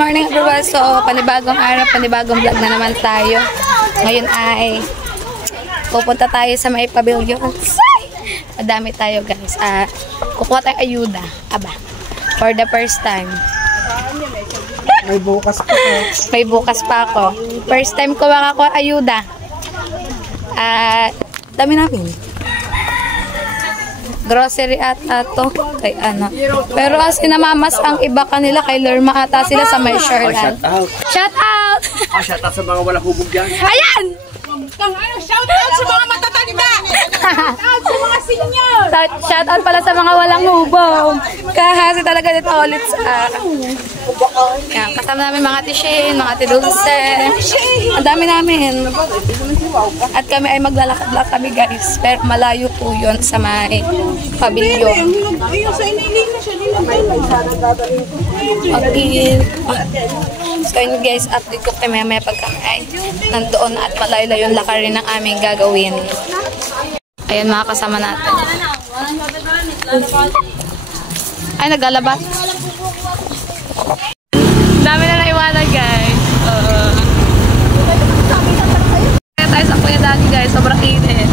morning everyone. So, panibagong araw, panibagong vlog na naman tayo. Ngayon ay pupunta tayo sa may pavilions. Madami tayo guys. Kukuha tayong ayuda. Aba, for the first time. May bukas pa. May bukas pa ako. First time ko makakuha ayuda. Dami namin. Grocery ata to. Kay ano. Pero as inamamas ang iba kanila kay Lerma ata sila sa may Sherland. Shout out! Shout out sa mga walang hubog dyan. Ayan! Shout out sa mga matatanda! Shout out sa mga senior! Shout out pala sa mga walang hubog. Kasi talaga dito ulit sa... Yan, kasama namin mga tishin, mga tidulse. Ang dami namin. At kami ay maglalakad-lakad kami guys. Pero malayo po yun sa may pavilion. Okay. So yun guys, update ko kami may pagkakay. Nandoon at malayo yung lakarin ng aming gagawin. Ayan mga kasama natin. Ay, naglalaba. Dami na naiwanan guys. Kaya tayo sa Kuya Dagi guys, sobrang init.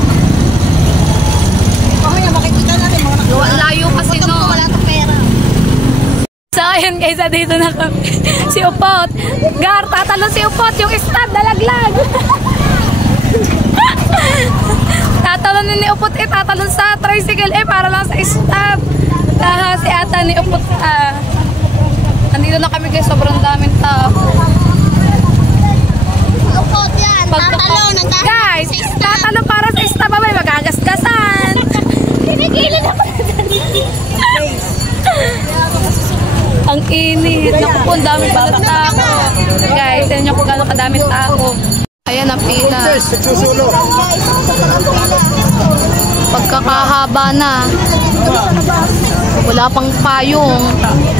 Layo kasi no. So ayun guys, dito na kami. Si Upot. Gar, tatalon si Upot. Yung stab, dalaglag. Tatalon ni Upot tatalon sa tricycle para lang sa stab. Si ata ni Upot andito na kami guys, sobrang daming tao. Upot yan, tatalon. Guys, tatalon para sa stab, may magagasgasan. Pinigilin ako. Ang init. Naku po, ang daming tao. Guys, yan nyo kung gano'ng kadaming tao. Ayan ang pila. Pagkakahaba na. Wala pang payong.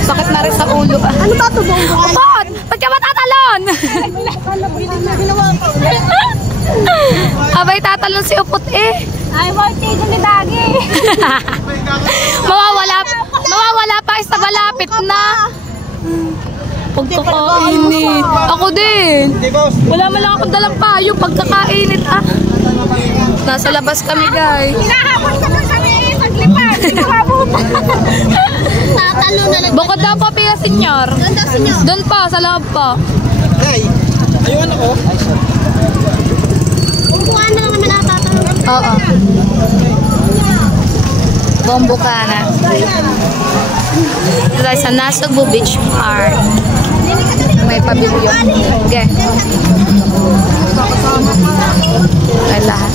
Sakit na rin sa ulo. Ano ba ito? Upot! Ba't ka ba tatalon? Abay, tatalon si Upot eh. Ay, birthday ko ni Dagi. Mawawala pa isa malapit na. Pagkakainit. Ako din. Wala man lang akong dalang payo. Pagkakainit Nasa labas kami guys. Hinahabol ka doon sa may paglipad. Tatalo na lang. Bukod daw pa pila senyor. Doon daw senyor. Doon pa, sa loob pa. Nay, ayun ako. Bumbukaan na lang kami natatanong. Oo. Bombuka na. Ito tayo sa Nasugbu Beach Park. May pavilion. Okay. Ay lahat.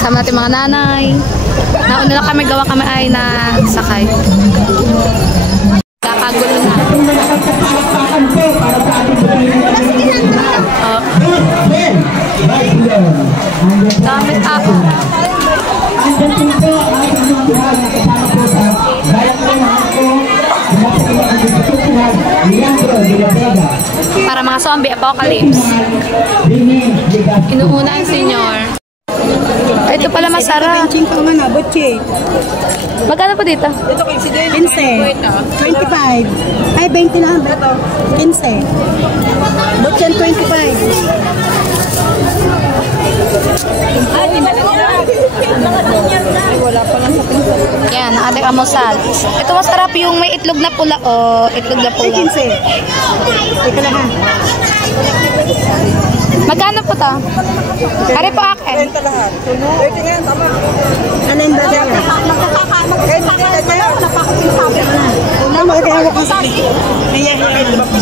Sama natin mga nanay. Nauna na kami, gawa kami ay na sakay. Kakagulo na. Dami tao. Para mga zombie apocalypse. Inuuna ang senyor. Ito pala masarap. Magkano po dito? Ito 15. 25. Ay, 20 na. 15. Butchen 25. Yan, ang ating amusal. Ito masarap yung may itlog na pula. Itlog na pula. 15. Ito na ha. Magkano po to? Kari po akin. 20 lahat. 30 ngayon, tama. Ano yung brother niya?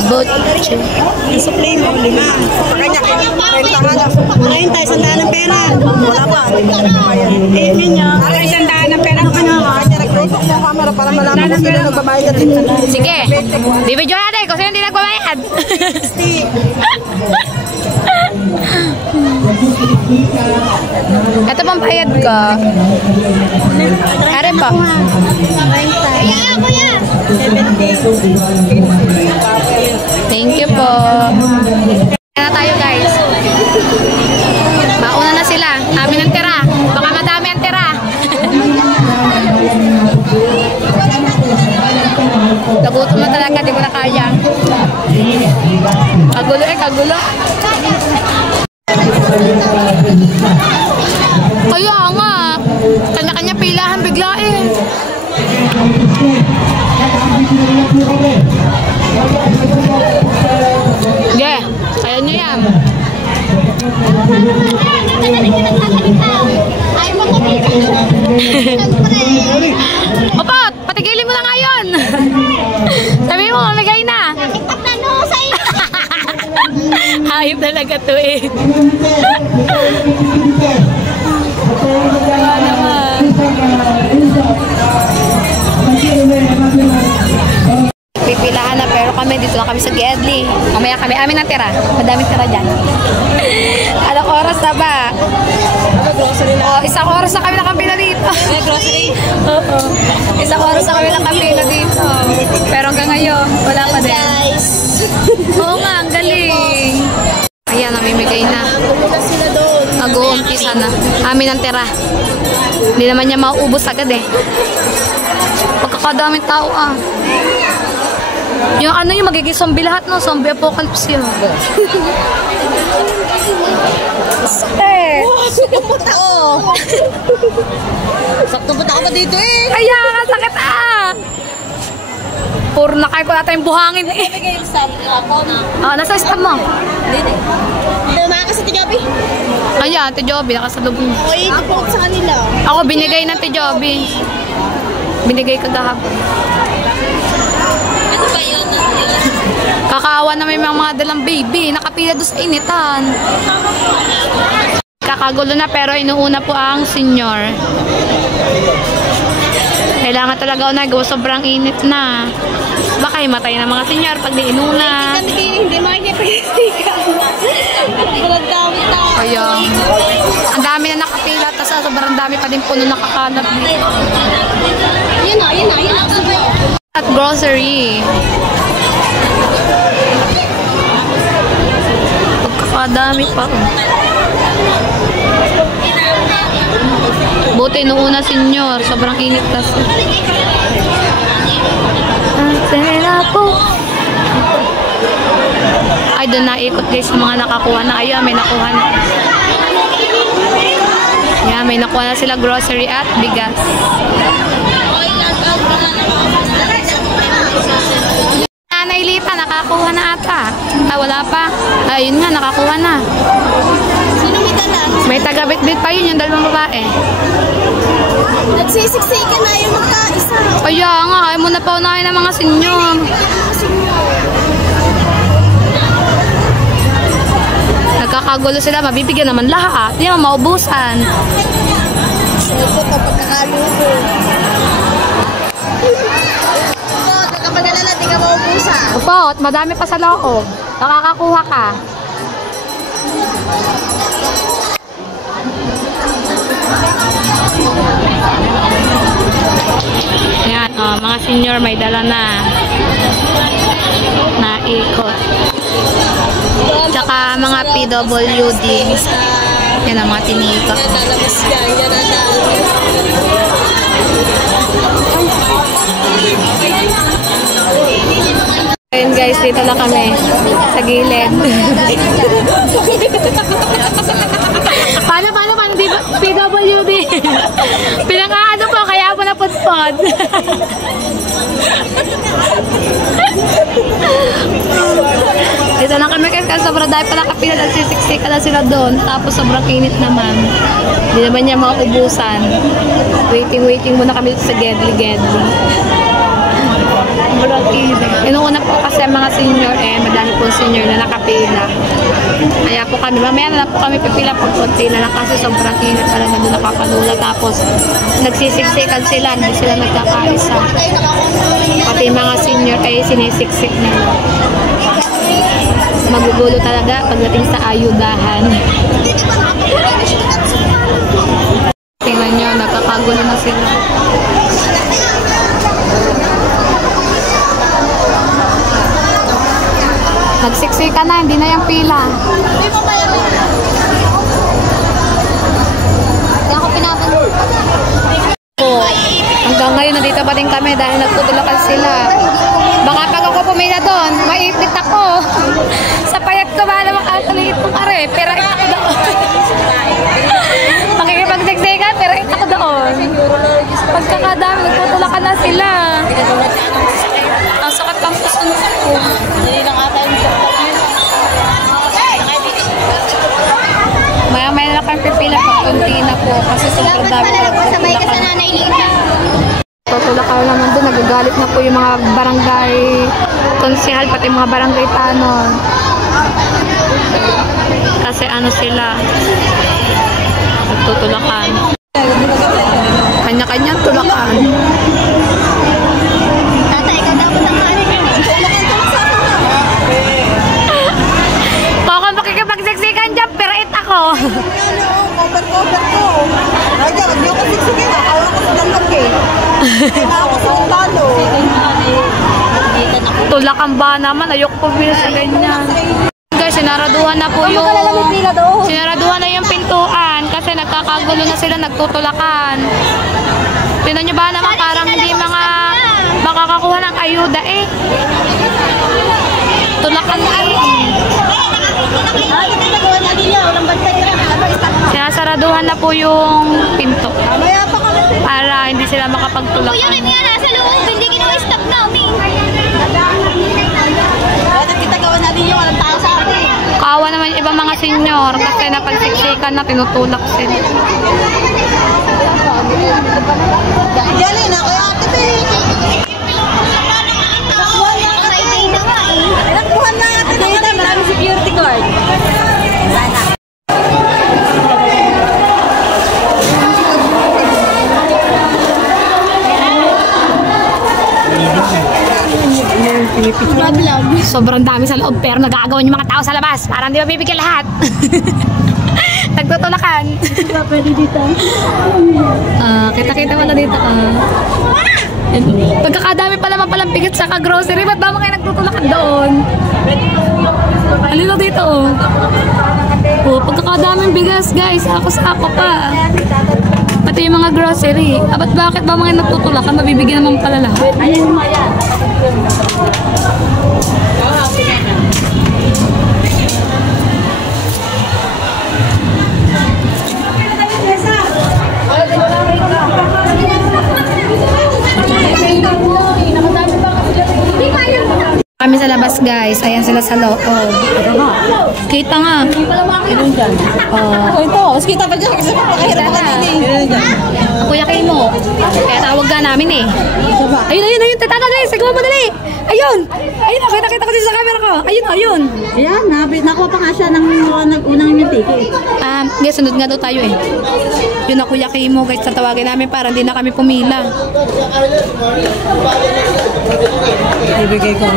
Butcher. Yung supply mo, 5. Kanya, 30 isang daan ng pera. Wala pa. Eh, ninyo. Isang daan ng pera. Kanya, nag-record sa camera para malaman kung sino nagbabayad. Sige. Bibidyo natin kung sino hindi nagbabayad. Ito pang bayad ko. Kare po. Thank you po. Kaya na tayo guys. Mauna na sila. Amin ang tira. Baka madami ang tira. Nagutom na talaga. Di mo na kaya. Kagulo eh, kagulo. Kaya nga, kanya-kanya pilahan bigla eh. Yeah, kaya nyo yan. Opot, patigilin mo na ngayon. Sabi mo, mamigay na. Hayop talaga to eh. Pipilahan na pero kami dito na kami sa Gedli. Mamaya kami amin ang tira. Madaming tira dyan. Anong oras na ba? Oh, isang oras na kami nakapila dito. Grocery? Oo. Isang oras na kami nakapila dito. Pero hanggang ngayon, wala pa din. Guys. Oo nga, ang galing. Ayan, namimigay na. Nag-uumpisa na. Amin ang tira. Hindi naman niya mauubos agad eh. Pagkakadaming tao ah. Yung ano yung magiging zombie lahat no? Zombie apocalypse yun. Sakto puta ko. Sakto puta ko ba dito eh? Kaya nga, sakit ah! Puro nakain ko natin yung buhangin eh. Ah, nasa stab mo? Hindi naman kasi tigabi. Ayan, Ate Joby, nakasalubong. Okay, ito po sa kanila. Ako, binigay ng Ate Joby. Binigay kagahapon. Ano ba yun? Kakaawa na may mga dalang baby. Nakapila doon sa initan. Kakagulo na pero inuuna po ang senior. Kailangan talaga unagawa, sobrang init na. Baka himatay na mga senior pag di inuna. Hindi makikipag-isikan. Walang dami tao. Kaya, ang dami na nakapila, tapos sobrang dami pa din puno nakakanap. Yun na. At grocery. Pagkakadami pa. Buti nung una senior, sobrang init kasi. Ay, doon naikot guys yung mga nakakuha na. Ayun, may nakuha na. Yan, may nakuha na sila grocery at bigas. Nanay Lita, nakakuha na ata. Ah, wala pa. Ayun nga, nakakuha na. Sino may dala? May taga-bit-bit pa yun, yung dalawang babae. Nagsisiksikan na yung mga isa. Kaya nga, ayaw mo na pa unahin ng mga senior. Nagkakagulo sila, mabibigyan naman lahat. Hindi naman maubusan. Sinipot ang pagkakaluto. Kapag alala, di ka maubusan. Upot, madami pa sa loob. Nakakakuha ka. Yan, oh, mga senior may dala na. Naikot. Tsaka mga PWD. Yan ang mga tinikot. Lalabas yan, yan na. Ayun guys, dito na kami sa gilid. Paano PWD? Pinang-aano po, kaya po napudpod. Dito na kami kasi sobrang dahil pa nakapila, nagsisiksika na sila doon. Tapos sobrang init naman. Hindi naman niya mauubusan. Waiting muna kami dito sa Gedli. Sobrang init. Inuuna po kasi mga senior madami po senior na nakapila. Kaya po kami, mamaya na lang po kami pipila pag konti na lang kasi sobrang init talaga doon nakakalula. Tapos nagsisiksikan sila, hindi sila nagkakaisa. Pati mga senior sinisiksik nila. Magugulo talaga pagdating sa ayudahan. Tingnan nyo, nagkakagulo na sila. Nagsiksika na, hindi na yung pila. Kaya ako pinapanood. Hanggang ngayon, nandito pa din kami dahil nagtutulakan sila. Baka pag ako pumila doon, maipit ako. Sa payag Pagkakadami, nagtutulakan na sila. Ang sakit pang puson ko. Hindi lang ata yung Maya-maya na kami pipila pag kunti na po. Kasi sobrang dami pa Sabay ka sa nanay Lina. tutulakan naman doon. Nagagalit na po yung mga barangay konsehal, pati mga barangay tanon. Kasi ano sila, nagtutulakan. Kanya-kanya tulakan. Tatay, ikaw dapat ang maaari niya. Kung makikipagsiksikan dyan, pirait ako. Cover ko. Raja, wag niyo ko siksugin. Akawa ko sa dalawang eh. Kailangan ko sa talo. Tulakan ba naman? Ayoko po bila sa ganyan. Guys, sinaraduhan na po yung... Sinaraduhan na yung pintuan kasi nagkakagulo na sila, nagtutulakan. Tingnan nyo ba naman parang hindi mga makakakuha ng ayuda eh. Tulakan na eh. Sinasaraduhan na po yung pinto para hindi sila Kuya makapagtulakan. Kim yan, nasa loob. Hindi ginawa-stop namin. Bakit kita gawa natin yung walang tao sa akin? Kaawa naman yung ibang mga senyor kasi napagsiksikan na tinutulak sila. Yan eh, kaya ate Be. Friday na nga eh. Nagbuhan na ate Be. Marami security guard. Sobrang dami sa loob pero nagagawan yung mga tao sa labas. Parang di mabibigyan lahat. Nagtutulakan. Pwede dito. Kita-kita mo na dito. Pagkakadami pa naman palang bigat sa ka-grocery, ba't ba mga kayo nagtutulakan doon? Alin dito pagkakadaming bigas guys, ako pa. Pati yung mga grocery. Bakit ba mga nagtutulakan? Mabibigyan naman pala lahat. Ayun mo yan. Kami sa labas guys, ayan sila sa loob. Kita nga. Oh, ito. Mas kita pa dyan kasi pakahirap ka din eh. Kuya kayo mo. Kaya tawag ka namin eh. Ayun. Tata guys, sigaw mo dali. Ayun. Kita ko dito sa camera ko. Ayun. Ayan, nakuha pa nga siya ng unang yung ticket. Guys, sunod nga daw tayo eh. Yun na Kuya kayo mo guys, tatawagin namin para hindi na kami pumila. Ibigay ko.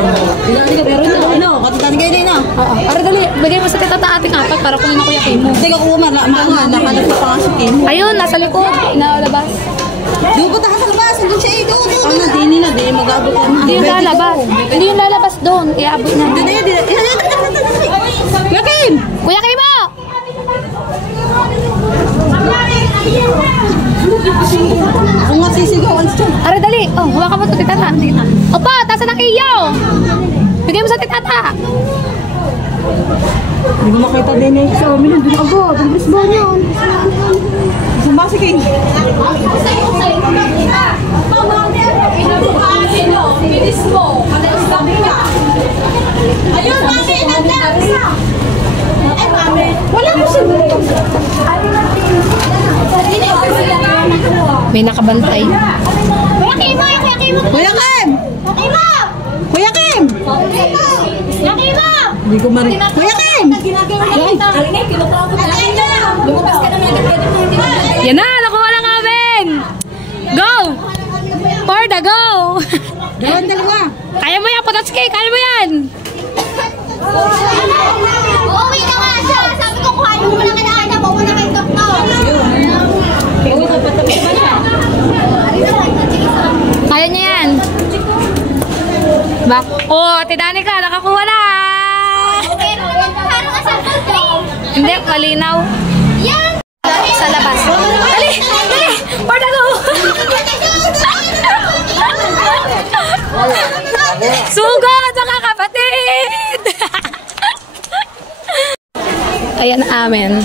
Pero ino, katitani kayo din ah. Para dali, bigay mo sa tita ating apat para kunin na Kuya kayo mo. Hindi ka kuha, nakalap pa nga si Kim. Ayun, nasa likod. Inalabas. Doon ko takas sa labas, doon siya eh, doon. Di mag-abot ka na. Hindi yung lalabas. Hindi yung lalabas doon. Iabot na. Kuya Kim! Kuya kayo mo! Kung nga sisigawan siya. Ara dali. Oh, hawakan mo ito, titata. Opa, tasa ng iyo. Bigay mo sa titata. Hindi ko makita din eh. Sa amin, nandun ako. Bilis ba yun? Sumba si Kim. Bilis mo. Ayun, mami, inandang. Ay, mami. Wala mo siya. May nakabantay. Kuya Kim! Kuya Kim! Kuya Kim! Kuya Kim! Hindi ko marin. Kuya Kim! Lumabas ka naman agad. Yan na, nakuha na namin. Go! For the go! Dalawa. Kaya mo yan, Pototski. Kaya mo yan. Uuwi na nga siya. Sabi ko, kuhanin mo lang kinahanap. Huwag mo na kay doktor. Kaya niya yan. Bak. Oh, Danica, nakakuha na. Parang asal ko. Hindi, malinaw. Yan! Sa labas. Dali! For the go! Sugat mga kapatid! Ayan amin.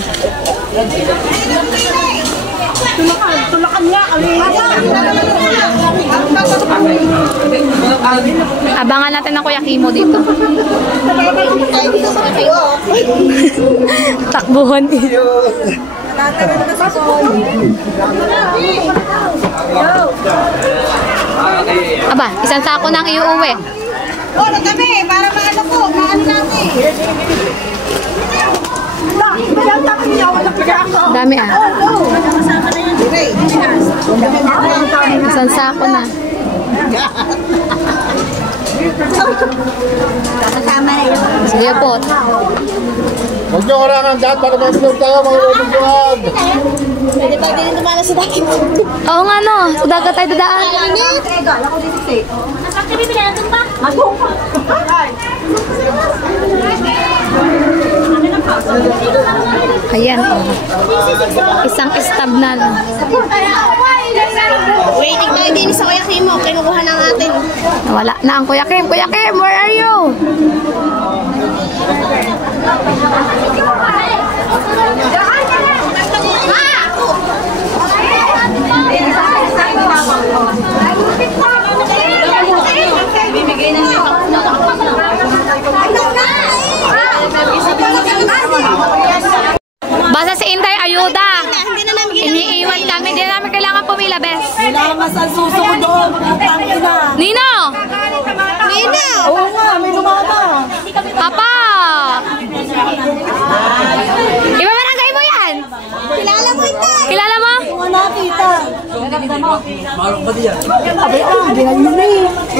Tulakan nga. Abangan natin ang Kuya Kimo dito. Takbuhan eh. Aba, isang sako nang iuuwi. Oh, kami, para maano po, maano natin. Dami ah. Isang sako na. Sige po. Huwag niyo orangan dyan para mag-vlog tayo mga lulubuan. Pwede pa din dumala sa dagat. Oo nga no, sa dagat tayo dadaan. Ayan oh. Isang stab na lang. Waiting tayo din sa Kuya Kimo. Kinukuha na natin. Wala na ang Kuya Kim. Kuya Kim, where are you? Basta si Inday, ayuda. Hindi na namin Iniiwan kami. Hindi namin kailangan pumila, bes. Kailangan sa suso ko doon. Nino! Nina! Oo nga, may lumama. Papa! Ibabarangay mo yan! Kilala mo ito! Kilala mo? Wala nakita.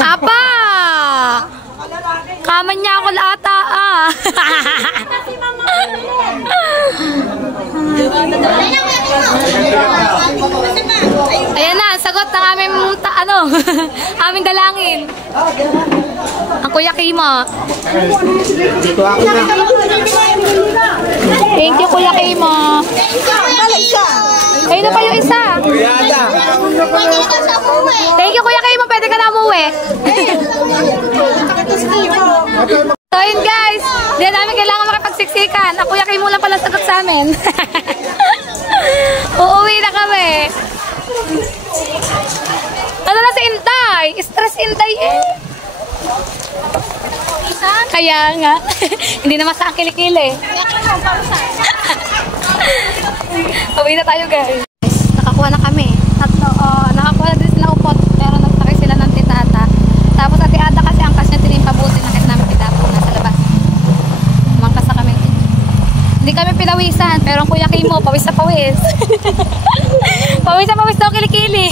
Apa! Kaman niya ako laata ah. Ayan na, sagot ng aming aming dalangin. Ang Kuya Kimo. Thank you, Kuya Kimo. Kayo na pa yung isa. Thank you, Kuya Kimo. Pwede ka na umuwi. So yun guys, hindi namin kailangan makipagsiksikan. Ang Kuya Kimo lang pala sagot sa amin. Uuwi na kami. Ano na si Inday? Stress Inday eh. Kaya nga. Hindi naman sa kilikili. Uwi na tayo guys. Nakakuha na kami. Nakakuha na din sila upot. Pero nagsakay sila ng titata. Tapos ati Ada kasi ang kas niya tinimpabuti. Nakita namin titapo na sa labas. Mangkas na kami. Hindi kami pinawisan. Pero ang Kuya Kimo, pawis na pawis. Pawis na pawis daw kilikili.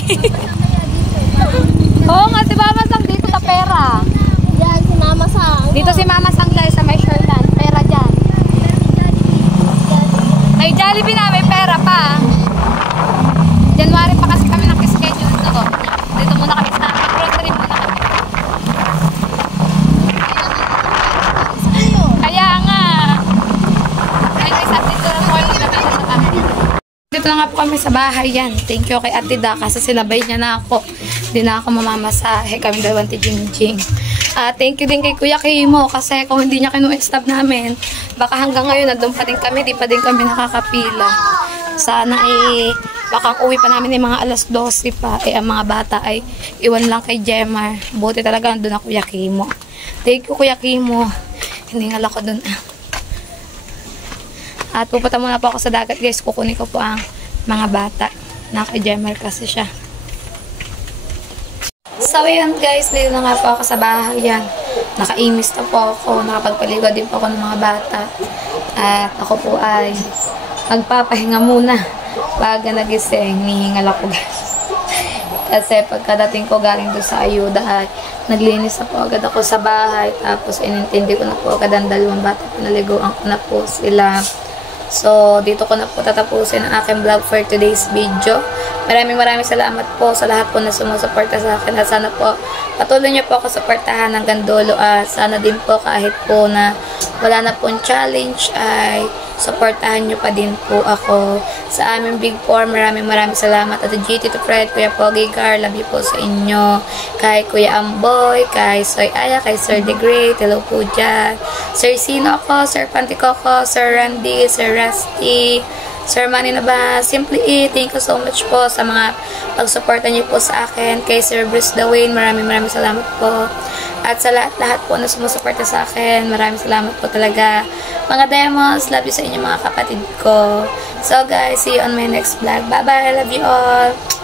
Oo nga, si Mama Sang dito sa pera. Yan, si Mama Sang. Dito si Mama Sang guys sa may Sherland. Pera dyan. May Jollibee na, may pera pa. January pa kasi kami nag-schedule dito. Dito muna kami sa grocery muna kami. Kaya nga. Ay, guys, dito na po yung ginamit sa bahay. Dito na nga po kami sa bahay yan. Thank you kay Ate Da kasi sinabay niya na ako. Hindi na ako mamamasahe. Kami dalawang Jingjing. Thank you din kay Kuya Kimo kasi kung hindi niya kinu-stab namin, baka hanggang ngayon nandun pa din kami, di pa din kami nakakapila. Sana baka uwi pa namin yung mga alas 12 pa. Ang mga bata ay iwan lang kay Jemar. Buti talaga nandun na Kuya Kimo. Thank you Kuya Kimo. Hiningal ako dun. At pupunta muna po ako sa dagat guys. Kukunin ko po ang mga bata. Na kay Jemar kasi siya. So yun guys, dito na nga po ako sa bahay yan. Nakaimis na po ako, nakapagpaligo din po ako ng mga bata. At ako po ay magpapahinga muna. Pag nagising, nihingal ako guys. Kasi pagkadating ko galing doon sa ayuda ay naglinis na po agad ako sa bahay. Tapos inintindi ko na po agad ang dalawang bata. Pinaliguan ko na po sila. So, dito ko na po tatapusin ang aking vlog for today's video. Maraming salamat po sa lahat po na sumusuporta sa akin. At sana po, patuloy niyo po ako suportahan hanggang dulo. At sana din po kahit po na wala na pong challenge ay suportahan niyo pa din po ako sa aming Big 4. Maraming salamat. At GT to Fred, Kuya Pogi Gar, love you po sa inyo. Kay Kuya Amboy, kay Soy Aya, kay Sir The Great, hello po dyan. Sir Sino ako, Sir Panticoco, Sir Randy, Sir Rusty, Sir Manny Nabas, Simply Eat, thank you so much po sa mga pagsuporta niyo po sa akin. Kay Sir Bruce Dwayne, maraming salamat po. At sa lahat po na sumusuporta sa akin, maraming salamat po talaga. Mga demos, love you sa inyo mga kapatid ko. So guys, see you on my next vlog. Bye bye, I love you all.